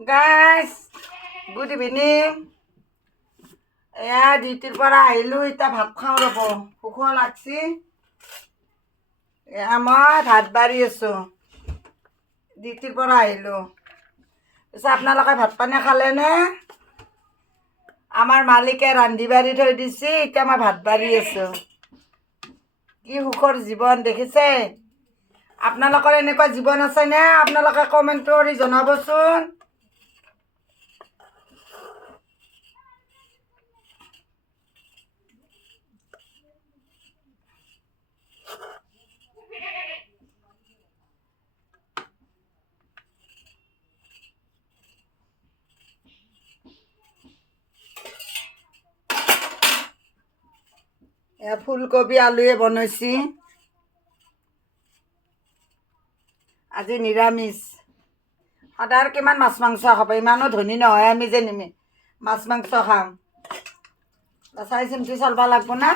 Guys good evening. এয়া ডিউটিৰ পৰা আহিলোঁ, এতিয়া ভাত খাওঁ ৰ'ব, ভোক লাগছি। এয়া মই ভাত বাঢ়ি আছোঁ, ডিউটিৰ পৰা আহিলোঁ। পিছে আপোনালোকে ভাত পানী খালেনে? আমাৰ মালিকে ৰান্ধি বাঢ়ি থৈ দিছে, এতিয়া মই ভাত বাঢ়ি আছোঁ। কি সুখৰ জীৱন দেখিছে? আপোনালোকৰ এনেকুৱা জীৱন আছেনে? আপোনালোকে কমেণ্ট কৰি জনাবচোন। এয়া ফুলকবি আলুৱে বনাইছি, আজি নিৰামিষ। সদায় কিমান মাছ মাংস খাব, ইমানো ধনী নহয় আমি যে মাছ মাংস খাম। চাই চিন্তি চলিব লাগিব না।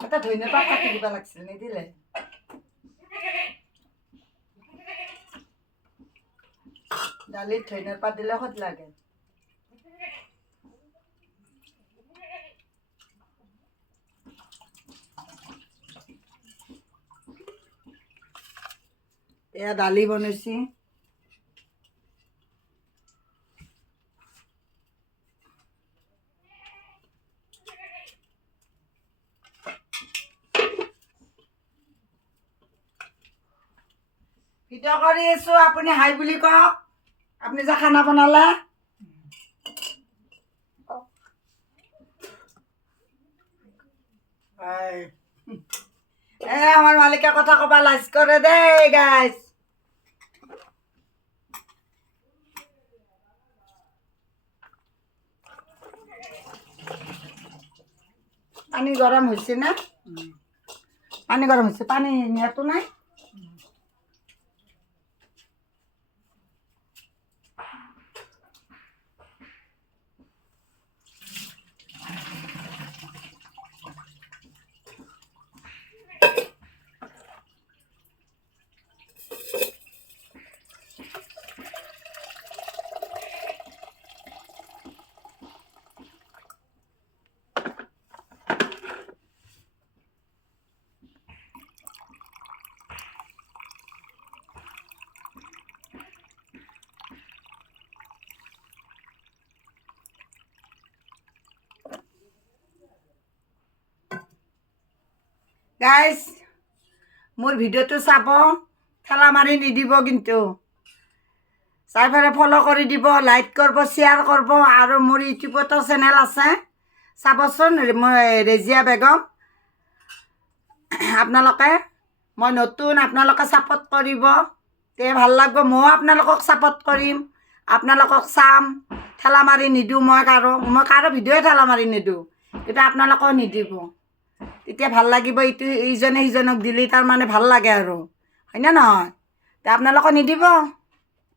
এটা ধনিয়া পাত কাটি দিব লাগিছিল, নিদিলে। দালিত ধনিয়াৰ পাত দিলে সোৱাদ লাগে। এয়া দালি বনাইছি, ভিডিঅ' কৰি আছোঁ, আপুনি হাই বুলি কওক। আপুনি যে খানা বনালে, আমার মালিকে কথা কবা লাজ করে দেই গাইজ। পানি গরম হয়েছে না? পানি গরম হয়েছে, পানি নিয়াতো নাই। গাইজ মোৰ ভিডিঅ'টো চাব, ঠেলা মাৰি নিদিব কিন্তু। চাই পেলাই ফ'ল' কৰি দিব, লাইক কৰিব, শ্বেয়াৰ কৰিব। আৰু মোৰ ইউটিউবতো চেনেল আছে, চাবচোন, ৰেজিয়া বেগম। আপোনালোকে, মই নতুন, আপোনালোকে ছাপোৰ্ট কৰিব, তে ভাল লাগিব। ময়ো আপোনালোকক ছাপোৰ্ট কৰিম, আপোনালোকক চাম। ঠেলা মাৰি নিদিওঁ মই কাৰো ভিডিঅ'ই ঠেলা মাৰি নিদিওঁ, কিন্তু আপোনালোকেও নিদিব। তেতিয়া ভাল লাগিব, ইজনে সিজনক দিলে তাৰমানে ভাল লাগে আৰু, হয়নে নহয়? তে আপোনালোকে নিদিব।